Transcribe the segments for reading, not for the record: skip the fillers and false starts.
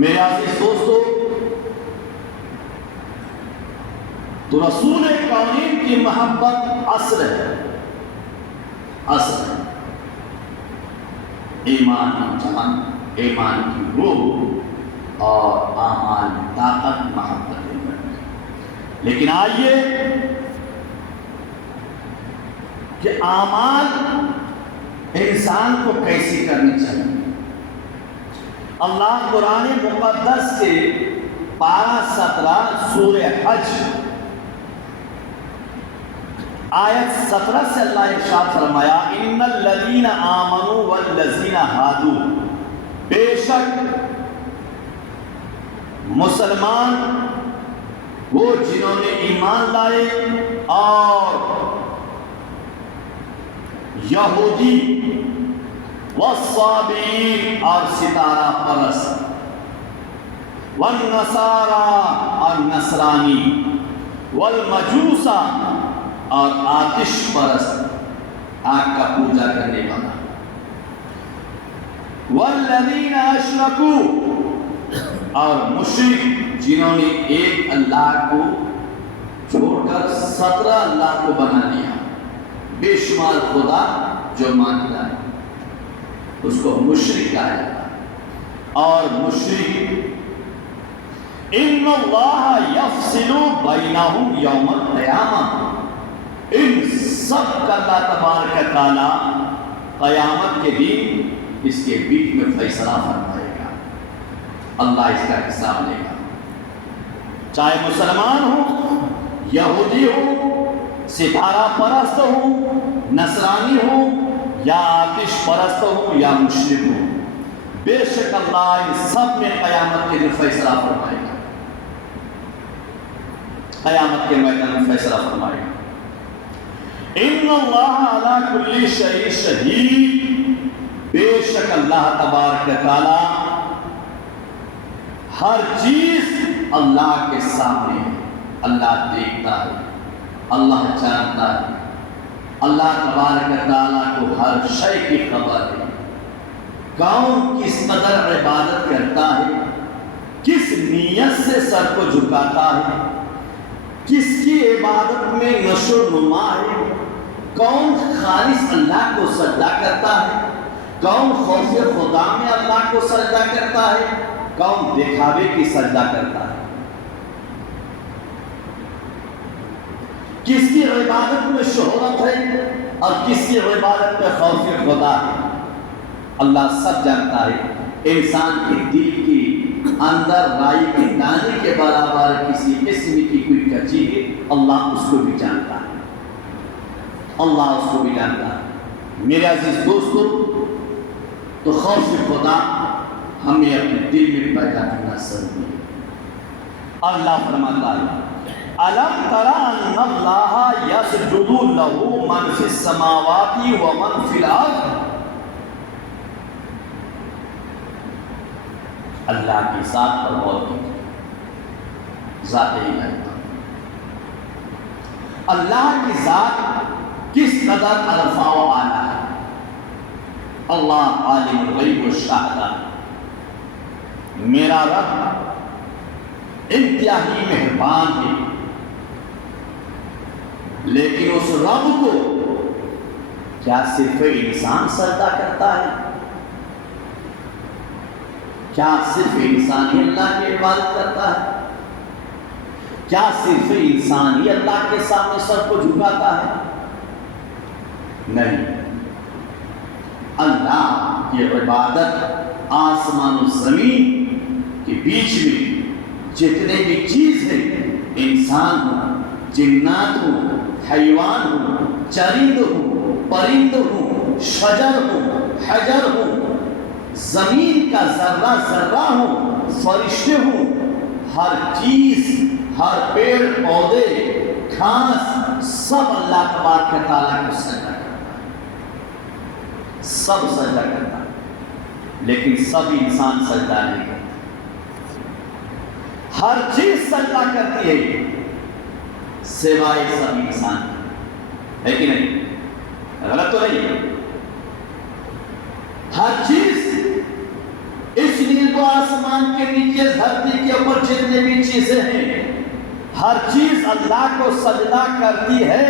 میرے عزیز دوستو، تو رسول کونین کی محبت اصل ہے، اصل ہے ایمان کی جان، ایمان کی روح اور اعمال کی طاقت محبت ہے۔ لیکن آئیے کہ اعمال انسان کو کیسی کرنی چاہیے۔ اللہ قرآن مقدس کے پارہ 17 سورہ حج آیت 17 سے اللہ ارشاد فرمایا، ان الذین آمنوا والذین ہادوا، بے شک مسلمان وہ جنہوں نے ایمان لائے اور یہودی والصابئین اور ستارہ پرست، والنصارى اور نصرانی، والمجوس اور آتش پرست، آگ کا پوجا کرنے والا، والذین اشرکوا اور مشرک جنہوں نے ایک اللہ کو چھوڑ کر 17 اللہ کو بنا لیا، بے شمار خدا جو مانتا ہے اس کو مشرک کہا جاتا ہے۔ اور مشرک ان اللہ یفصل بینہم یوم القیامہ، ان سب کا اللہ تبارک و تعالی قیامت کے دن اس کے بیچ میں فیصلہ فرمائے گا، اللہ اس کا حساب لے گا۔ چاہے مسلمان ہو، یہودی ہو، ستارہ پرست ہو، نصرانی ہو، یا آتش پرست ہو یا مشرک ہو، بے شک اللہ ان سب میں قیامت کے دن فیصلہ فرمائے گا، قیامت کے میدان میں فیصلہ فرمائے گا۔ ان اللہ علی کل شیء شہید، بے شک اللہ تبارک و تعالی ہر چیز اللہ کے سامنے ہے، اللہ دیکھتا ہے، اللہ جانتا ہے، اللہ تبارک و تعالیٰ کو ہر شے کی خبر ہے، کون کس قدر عبادت کرتا ہے، کس نیت سے سر کو جھکاتا ہے، کس کی عبادت میں نشو و نما ہے، کون خالص اللہ کو سجدہ کرتا ہے، کون خوف خدا میں اللہ کو سجدہ کرتا ہے، کون دکھاوے کی سجدہ کرتا ہے، کس کی عبادت میں شہرت ہے اور کس کی عبادت میں خوف خدا ہے، اللہ سب جانتا ہے۔ انسان کے دل کی اندر رائی کے دانے کے برابر کسی قسم کی کوئی کچی ہے، اللہ اس کو بھی جانتا ہے، اللہ اس کو بھی جانتا ہے۔ میرے عزیز دوستو، تو خوف خدا ہمیں اپنے دل میں پیدا کرنا ضروری ہے۔ اللہ فرماتا ہے، أَلَمْ تَرَ أَنَّ اللَّهَ يَسْجُدُ لَهُ مَنْ فِي السَّمَاوَاتِ وَمَنْ فِي الْأَرْضِ، اللہ کی ذات پر غور کیجیے، ذات الہی پر۔ اللہ کی ذات کس قدر عرفہ و اعلیٰ ہے۔ اللہ عالم الغیب والشہادہ، میرا رب انتہائی مہربان ہے، لیکن اس رب کو کیا صرف انسان سجدہ کرتا ہے؟ کیا صرف انسان ہی اللہ کی عبادت کرتا ہے؟ کیا صرف انسان ہی اللہ کے سامنے سر کو جھکاتا ہے؟ نہیں، اللہ کی عبادت آسمان و زمین کے بیچ میں جتنے بھی چیز ہیں، انسان ہو، جنات ہو، حیوان ہو، چرند ہو، پرند ہو، شجر ہو، حجر ہو، زمین کا ذرہ ذرہ ہو، فرشتے ہوں، ہر چیز، ہر پیڑ پودے، گھاس، سب اللہ تبارک و تعالیٰ کو سجدہ کرتا ہے، سب سجدہ کرتا ہے، لیکن سب انسان سجدہ نہیں کرتا۔ ہر چیز سجدہ کرتی ہے سوائے سب انسان ہے کہ نہیں؟ غلط تو نہیں ہے؟ ہر چیز اس لیے تو آسمان کے نیچے دھرتی کے اوپر جتنے بھی چیزیں ہیں ہر چیز اللہ کو سجدہ کرتی ہے،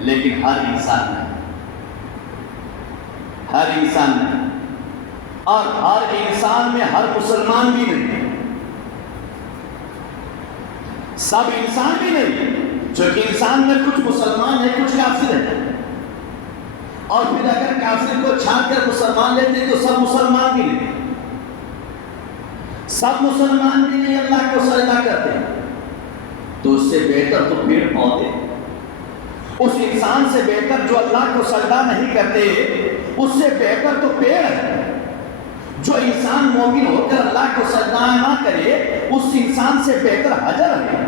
لیکن ہر انسان نہیں، ہر انسان نہیں، اور ہر انسان میں ہر مسلمان بھی نہیں، سب انسان بھی نہیں، چونکہ انسان میں کچھ مسلمان ہے کچھ کافر ہے، اور پھر اگر کافر کو چھاڑ کر مسلمان لیتے ہیں تو سب مسلمان بھی نہیں، سب مسلمان بھی نہیں اللہ کو سجدہ کرتے، تو اس سے بہتر تو پیڑ پودے، اس انسان سے بہتر جو اللہ کو سجدہ نہیں کرتے، اس سے بہتر تو پیڑ ہے۔ جو انسان مومن ہو کر اللہ کو سجدہ نہ کرے، اس انسان سے بہتر حجر ہے۔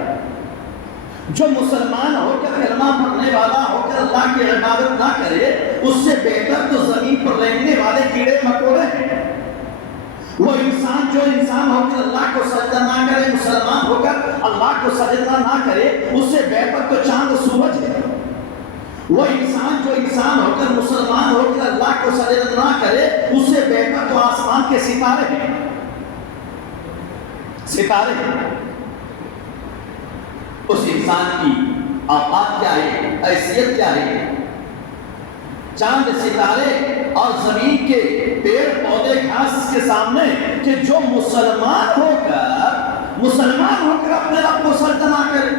جو مسلمان ہو کر کلمہ پڑھنے والا ہو کر اللہ کی عبادت نہ کرے، اس سے بہتر تو زمین پر رہنے والے کیڑے مکوڑے ہیں۔ وہ انسان جو انسان ہو کر اللہ کو سجدہ نہ کرے، مسلمان ہو کر اللہ کو سجدہ نہ کرے، اس سے بہتر تو چاند و سورج ہے۔ وہ انسان جو انسان ہو کر مسلمان ہو کر اللہ کو سجدہ نہ کرے، اس سے بہتر تو آسمان کے ستارے ہیں، ستارے ہیں۔ اس انسان کی اوقات کیا ہے، حیثیت کیا ہے؟ چاند ستارے اور زمین کے پیڑ پودے گھاس کے سامنے کہ جو مسلمان ہو کر اپنے رب کو سجدہ نہ کرے،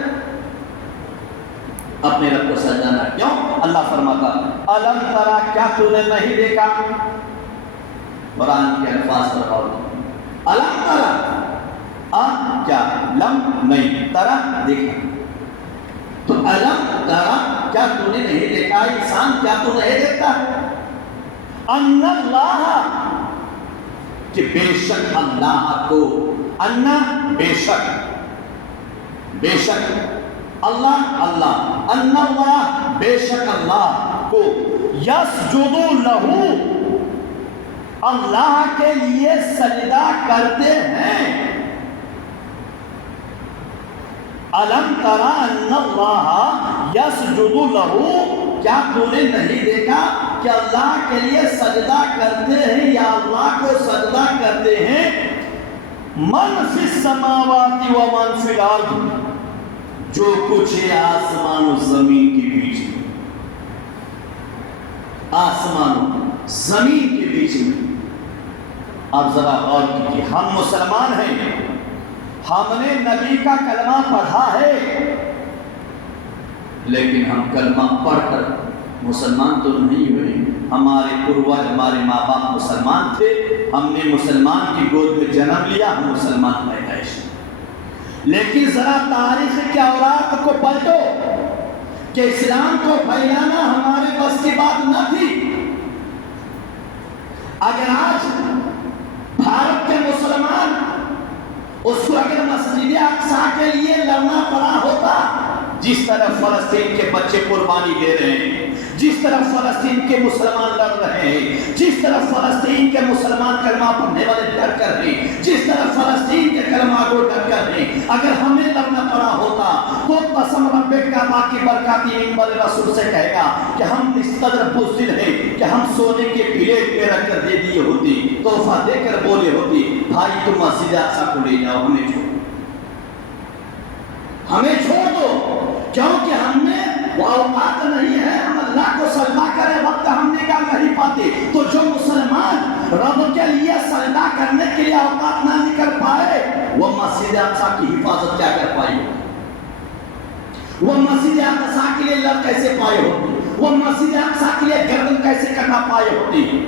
اپنے رب کو سجدہ نہ، کیوں؟ اللہ فرماتا الم ترا، کیا تو نے نہیں دیکھا؟ قرآن کے الفاظ پر غور کرو، الم ترا، کیا، لم نہیں، ترا دیکھا، تو الم ترا کیا تو نے نہیں دیکھا؟ انسان کیا تو نہیں دیکھتا ان اللہ، کہ بے شک اللہ کو، ان بے شک، بے شک اللہ، اللہ، ان اللہ بے شک اللہ کو، یسجد لہو اللہ کے لیے سجدہ کرتے ہیں۔ الم ترا ان اللہ یسجد لہو، کیا تو نے نہیں دیکھا کہ اللہ کے لیے سجدہ کرتے ہیں یا اللہ کو سجدہ کرتے ہیں من فی السماوات و من فی الارض، جو کچھ ہے آسمان و زمین کے بیچ میں، آسمان و زمین کے بیچ میں۔ اب ذرا غور کیجیے، ہم مسلمان ہیں، ہم نے نبی کا کلمہ پڑھا ہے، لیکن ہم کلمہ پڑھ کر مسلمان تو نہیں ہوئے۔ ہمارے پروج، ہمارے ماں باپ مسلمان تھے، ہم نے مسلمان کی گود میں جنم لیا، ہم مسلمان پیدائش، لیکن ذرا تاریخ کے اوراق کو پلٹو کہ اسلام کو پھیلانا ہمارے بس کی بات نہ تھی۔ اگر آج بھارت کے مسلمان اس کو اگر مسجد اقصی کے لیے لڑنا پڑا ہوتا، جس طرح فلسطین کے بچے قربانی دے رہے ہیں، جس طرح فلسطین کے مسلمان لڑ رہے ہیں، جس طرح فلسطین کے مسلمان کلمہ پڑھنے والے ڈر کر ہیں، جس طرح فلسطین کے کلمہ کو ڈر کر ہیں، اگر ہمیں لڑنا پڑا ہوتا تو قسم رب کعبہ کی برکاتی منبر رسول سے کہے گا کہ ہم اس قدر بزدل ہیں کہ ہم سونے کے پلیٹ پہ رکھ کر دے دیے ہوتی، تحفہ دے کر بولے ہوتی بھائی تم مسجد اقصی کو لے جاؤ، ہمیں چھوڑ دو، کیونکہ ہم نے وہ اوقات نہیں ہے ہم اللہ کو سجدہ کرے وقت ہم نکال نہیں پاتے۔ تو جو مسلمان رب کے لیے سجدہ کرنے کے لیے اوقات نہ نکل پائے، وہ مسجد اقصی کی حفاظت کیا کر پائی ہوگی؟ وہ مسجد اقصی کے لیے لڑ کیسے پائے ہوتی؟ وہ مسجد اقصی کے لیے گردن کیسے کٹا پائے ہوتی؟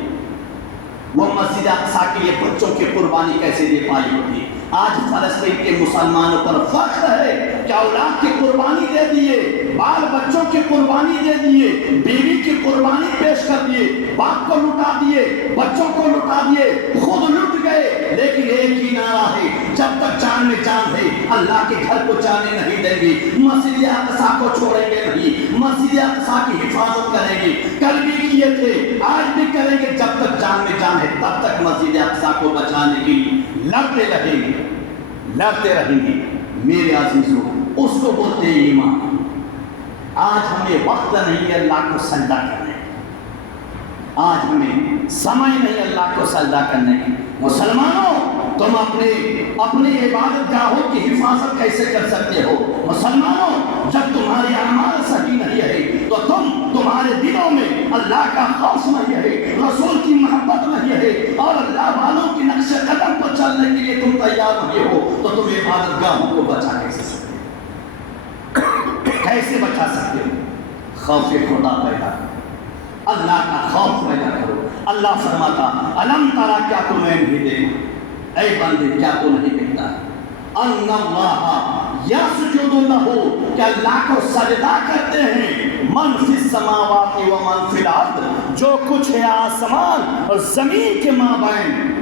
وہ مسجد اقصی کے لیے بچوں کی قربانی کیسے دے پائی ہوتی؟ آج فلسطین کے مسلمانوں پر فخر ہے کہ اولاد کی قربانی دے دیے، بال بچوں کی قربانی دے دیے، بیوی کی قربانی پیش کر دیے، باپ کو لٹا دیے، بچوں کو لٹا دیے، خود لٹ گئے، لیکن ایک ہی نعرہ ہے جب تک جان میں جان ہے اللہ کے گھر کو جانے نہیں دیں گے، مسجد اقصی کو چھوڑیں گے نہیں، مسجد اقصی کی حفاظت کریں گے، کل بھی کیے تھے آج بھی کریں گے، جب تک جان میں جان ہے تب تک مسجد اقصی کو بچانے کے لیے لڑتے رہیں گے، لڑتے رہیں گے۔ میرے عزیزوں، اس کو بولتے ہیں ایمان۔ آج ہمیں وقت نہیں ہے اللہ کو سجدہ کرنے، آج ہمیں سمے نہیں اللہ کو سجدہ کرنے کی۔ مسلمانوں، تم اپنی عبادت گاہوں کی حفاظت کیسے کر سکتے ہو؟ مسلمانوں، جب تمہاری اعمال صحیح نہیں ہے تو تمہارے دلوں میں اللہ کا خوف نہیں ہے، رسول کی محبت نہیں ہے، اور اللہ والوں کی نقش قدم پر چلنے کے لیے تم تیار نہیں ہو، تو تم عبادت گاہوں کو بچا کیسے سکتے ہو؟ کیسے بچا سکتے ہو؟ خوف خدا پیدا کرو، اللہ کا خوف پیدا کرو۔ اللہ فرماتا الم ترا، کیا تمہیں نہیں دیکھا اے بندے، کیا تو نہیں دیکھتا ان اللہ یسجد لہ، کہ اللہ کو سجدہ کرتے ہیں من فی السماوات و من فی الارض، جو کچھ ہے آسمان اور زمین کے مابین۔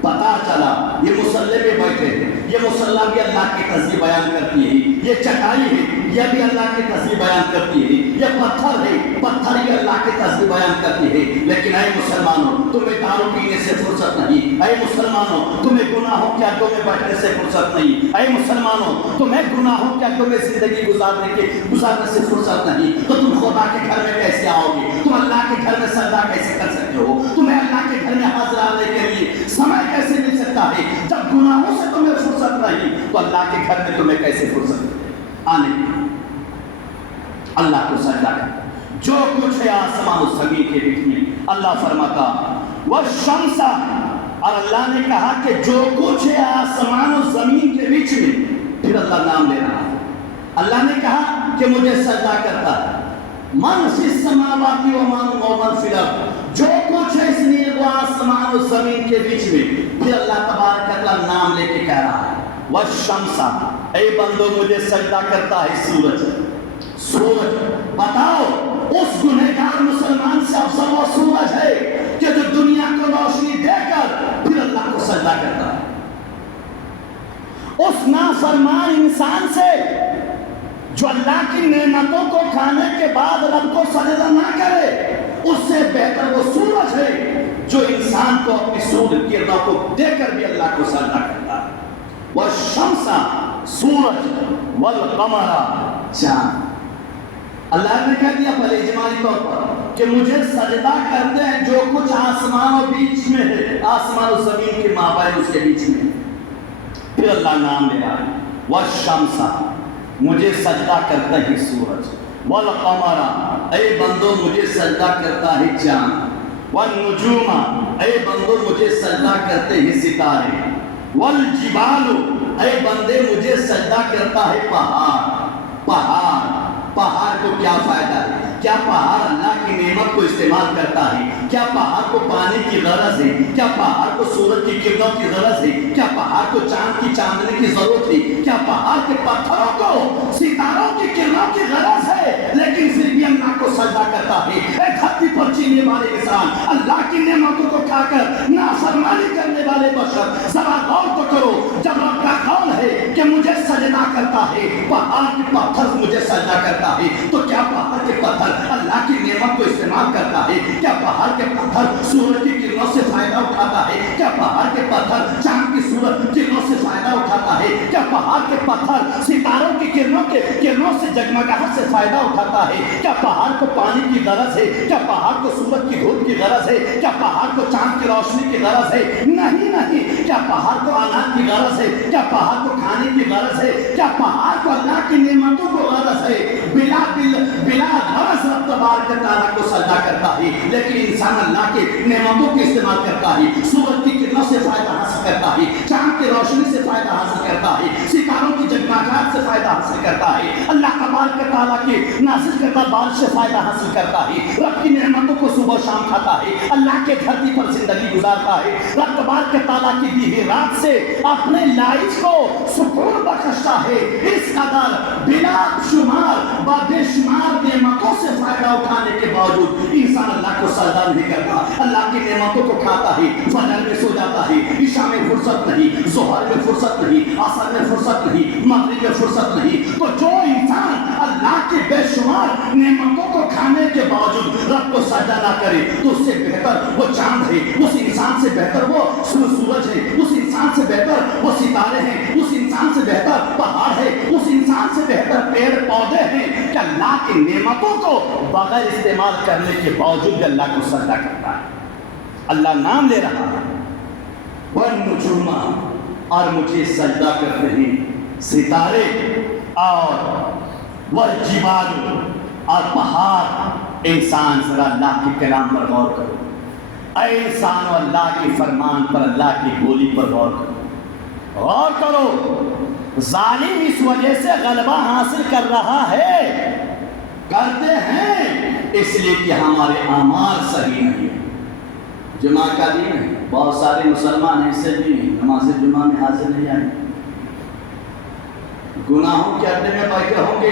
پتا چلا یہ مصلی پہ بیٹھے ہیں، یہ مصلی بھی اللہ کی تسبیح بیان کرتی ہے، یہ چٹائی ہے یہ بھی اللہ کی تسبیح بیان کرتی ہے، یہ پتھر ہے پتھر بھی اللہ کی تسبیح بیان کرتی ہے۔ لیکن اے مسلمانوں، تمہیں دارو پینے سے فرصت نہیں، اے مسلمانوں تمہیں گناہوں کے اڈوں میں بیٹھنے سے فرصت نہیں، اے مسلمانوں تمہیں گناہوں کے اڈوں میں زندگی گزارنے سے فرصت نہیں، تو تم خدا کے گھر میں کیسے آؤ گے؟ تم اللہ کے گھر میں سجدہ کیسے کر سکتے ہو؟ تمہیں اللہ کے گھر میں حاضر آنے کے لیے سمے کیسے مل سکتا ہے؟ جب گناہوں سے تمہیں فرصت نہیں تو اللہ کے گھر میں تمہیں کیسے فرصت آنے کی؟ اللہ کو سجدہ کرتا جو کچھ ہے آسمان و زمین کے بیچ میں۔ اللہ فرماتا والشمس، اور اللہ نے کہا کہ جو کچھ ہے آسمان و زمین کے بیچ میں، پھر اللہ نام لے رہا ہے۔ اللہ نے کہا کہ مجھے سجدہ کرتا ہے من فی السماوات و من فی الارض، جو کچھ ہے اس لیے وہ آسمان و زمین کے بیچ میں۔ پھر اللہ تبارک و تعالیٰ نام لے کے کہہ رہا ہے والشمس، اے بندو مجھے سجدہ کرتا ہے سورج۔ سورج، بتاؤ اس گنہگار مسلمان سے افضل وہ سورج ہے کہ جو دنیا کو روشنی دے کر پھر اللہ کو سجدہ کرتا ہے۔ اس نافرمان انسان سے جو اللہ کی نعمتوں کو کھانے کے بعد رب کو سجدہ نہ کرے، اس سے بہتر وہ سورج ہے جو انسان کو اپنی سورج کی کرنوں کو دے کر بھی اللہ کو سجدہ کرتا ہے۔ والشمس، سورج، والقمر، چاند۔ اللہ نے کہہ دیا پہلے اجمالی طور پر کہ مجھے سجدہ کرتے ہیں جو کچھ آسمان و بیچ میں ہے، آسمان و زمین کے مابین اس کے بیچ میں۔ پھر اللہ نام لے رہا ہے والشمس، مجھے سجدہ کرتا ہے سورج، والقمر، اے بندو مجھے سجدہ کرتا ہے چاند، والنجوم، اے بندو مجھے سجدہ کرتے ہیں ستارے، والجبال، اے بندے مجھے سجدہ کرتا ہے پہاڑ۔ پہاڑ کو کیا فائدہ ہے؟ کیا پہاڑ اللہ کی نعمت کو استعمال کرتا ہے؟ کیا پہاڑ کو پانی کی غرض ہے؟ کیا پہاڑ کو سورج کی کرنوں کی غرض ہے؟ کیا پہاڑ کو چاند کی چاندنی کی ضرورت ہے؟ کیا پہاڑ کے پتھروں کو ستاروں کی کرنوں کی غرض ہے؟ لیکن پھر بھی اللہ کو سجدہ کرتا ہے۔ اے دھرتی پر جینے والے انسان، اللہ کی نعمتوں کو کھا کر نافرمانی کرنے والے بشر، ذرا غور تو کرو، جب رب کا قول ہے کہ مجھے سجدہ کرتا ہے، پہاڑ کے پتھر مجھے سجدہ کرتا ہے، تو کیا پہاڑ کے پتھر اللہ کی نعمت کو استعمال کرتا ہے؟ کیا پہاڑ کے پتھر سورج کی کرنوں سے فائدہ اٹھاتا ہے؟ کیا پہاڑ کے پتھر چاند کی سورج کرنوں سے فائدہ اٹھاتا ہے؟ کیا پہاڑ کے پتھر ستاروں کی کرنوں سے جگمگاہٹ سے فائدہ اٹھاتا ہے؟ کیا پہاڑ کو پانی کی غرض ہے؟ کیا پہاڑ کو سورج کی دھوپ کی غرض ہے؟ کیا پہاڑ کو چاند کی روشنی کی غرض ہے؟ نہیں۔ کیا پہاڑ کو اناج کی غرض ہے؟ کیا پہاڑ کو کھانے کی غرض ہے؟ کیا پہاڑ کو اللہ کی نعمتوں کو غرض ہے؟ بلا غرض رب تبارک و تعالیٰ کو سجدہ کرتا ہے، لیکن انسان اللہ کے نعمتوں کو استعمال کرتا ہے، سورج کی کرنوں سے فائدہ حاصل کرتا ہے، چاند کی روشنی سے فائدہ حاصل کرتا ہے، ستاروں کی جگمگاہٹ سے فائدہ حاصل کرتا ہے، اللہ تبارک و تعالیٰ کے نازل کردہ بارش سے فائدہ حاصل کرتا ہے، رب کی نعمتوں کو صبح و شام کھاتا ہے، اللہ کے دھرتی پر زندگی گزارتا ہے، رب تبارک و تعالیٰ کی دی ہوئی رات سے اپنے لائف کو سکون بخشتا ہے۔ اس قدر بلا شمار بے شمار نعمتوں سے فائدہ اٹھانے کے باوجود انسان اللہ کو سجدہ نہیں کرتا، اللہ کی نعمتوں کو کھاتا ہے، فجر میں سو جاتا ہے، عشاء میں فرصت نہیں، ظہر میں فرصت نہیں، عصر میں فرصت نہیں، مغرب میں فرصت نہیں۔ تو جو انسان اللہ کے بے شمار نعمتوں کو کھانے کے باوجود رب کو سجدہ نہ کرے تو اس سے بہتر وہ چاند ہے، اس انسان سے بہتر وہ سورج ہے، اس انسان سے بہتر وہ ستارے ہیں، اس انسان سے بہتر پہاڑ ہے، اس انسان سے بہتر پیڑ پودے ہیں کہ اللہ کی نعمتوں کو بغیر استعمال کرنے کے باوجود اللہ کو سجدہ کرتا ہے۔ اللہ نام لے رہا ہے والنجوم، اور مجھے سجدہ کرتے ہیں ستارے اور والجبال اور پہاڑ۔ انسان ذرا اللہ کے کلام پر غور کرو، اے انسان اللہ کے فرمان پر، اللہ کی بولی پر غور کرو، غور کرو۔ ظالم اس وجہ سے غلبہ حاصل کر رہا ہے، کرتے ہیں اس لیے کہ ہمارے اعمال صحیح نہیں ہیں۔ جمعہ کا دن ہے، بہت سارے مسلمان ایسے بھی ہیں نماز جمعہ میں حاضر نہیں آئے، گناہوں کے اڈے میں بیٹھے ہوں گے،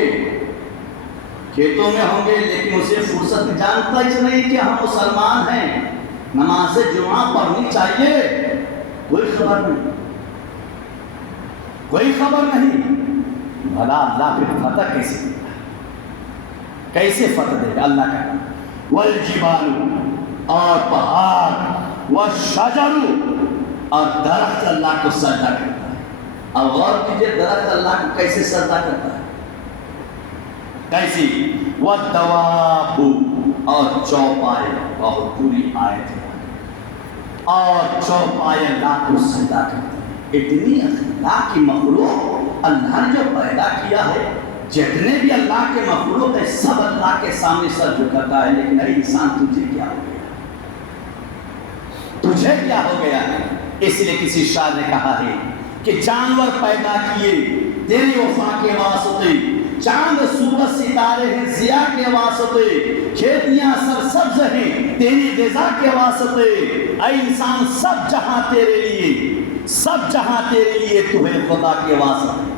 کھیتوں میں ہوں گے، لیکن اسے فرصت جانتا ہی نہیں کہ ہم مسلمان ہیں، نماز جمعہ پڑھنی چاہیے، کوئی خبر نہیں، کوئی خبر نہیں۔ بھلا اللہ پھر فتح کیسے دے گا؟ کیسے فتح دے گا؟ اللہ کا والجبال اور پہاڑ، والشجر اور درخت اللہ کو سجدہ کرتا ہے۔ اب غور کیجئے درخت اللہ کو کیسے سجدہ کرتا ہے، کیسی؟ والدواب اور چوپائے، بہت پوری آیت ہے، اور چوپائے اللہ کو سجدہ کرتا ہے۔ اتنی اللہ کی مخلوق اللہ نے جو پیدا کیا ہے، جتنے بھی اللہ کے مخلوق ہے سب اللہ کے سامنے سر جھکاتا ہے، لیکن اے انسان تجھے کیا ہو گیا، تجھے کیا ہو گیا؟ اس لیے کسی شاعر نے کہا ہے کہ جانور پیدا کیے تیری وفا کے واسطے، چاند سورج ستارے ہیں ضیاء کے واسطے، کھیتیاں سرسبز ہیں تیری غذا کے واسطے، اے انسان سب جہاں تیرے لیے، سب جہاں تیرے لیے تو ہے خدا کے واسطے،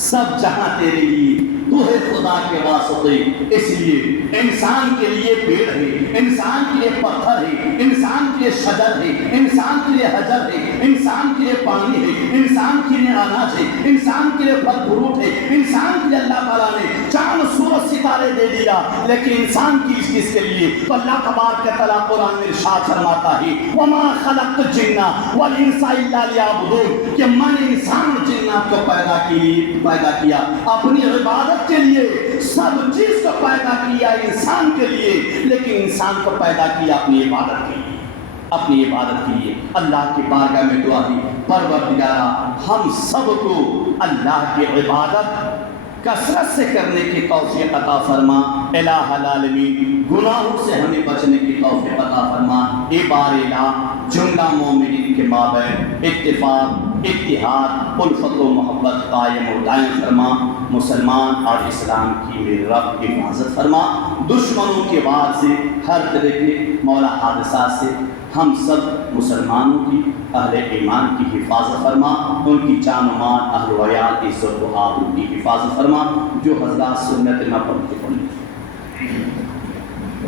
سب جہاں تیرے لیے تو ہے خدا کے واسطے۔ اس لیے انسان کے لیے پیڑ ہے، انسان کے لیے پتھر ہے، انسان کے لیے شجر ہے، انسان کے لیے حجر ہے، انسان کے لیے پانی ہے، انسان کے لیے اناج ہے، انسان کے لیے پھل فروٹ ہے، انسان کے لیے اللہ تعالیٰ نے چاند سورج ستارے دے دیا، لیکن انسان کی اس چیز کے لیے تو اللہ تبارک و تعالیٰ قرآن میں ارشاد فرماتا ہے وَمَا خَلَقْتُ الْجِنَّ وَالْإِنسَ إِلَّا لِيَعْبُدُونِ، کہ میں نے انسان اور جنات کو پیدا کیا اپنی عبادت کے لیے، سب چیز کو پیدا کیا انسان کے لیے، لیکن انسان کو پیدا کیا اپنی عبادت کے لیے، اپنی عبادت کے لیے۔ اللہ کی بارگاہ میں دعا دی، پروردگارا ہم سب کو اللہ کی عبادت کثرت سے کرنے کی توفیق عطا فرما، الہ العالمین گناہوں سے ہمیں بچنے کی توفیق عطا فرما۔ اے بار الہ جملہ مومنین کے مابین اتفاق، اتحاد، الفت و محبت قائم و دائم فرما، مسلمان اور اسلام کی میرے رب حفاظت فرما، دشمنوں کے وار سے، ہر طرح کے مولا حادثات سے ہم سب مسلمانوں کی، اہل ایمان کی حفاظت فرما، ان کی جان و مال، اہل و عیال، عزت و آبرو کی حفاظت فرما، جو حضرات سنت نہ پڑھتے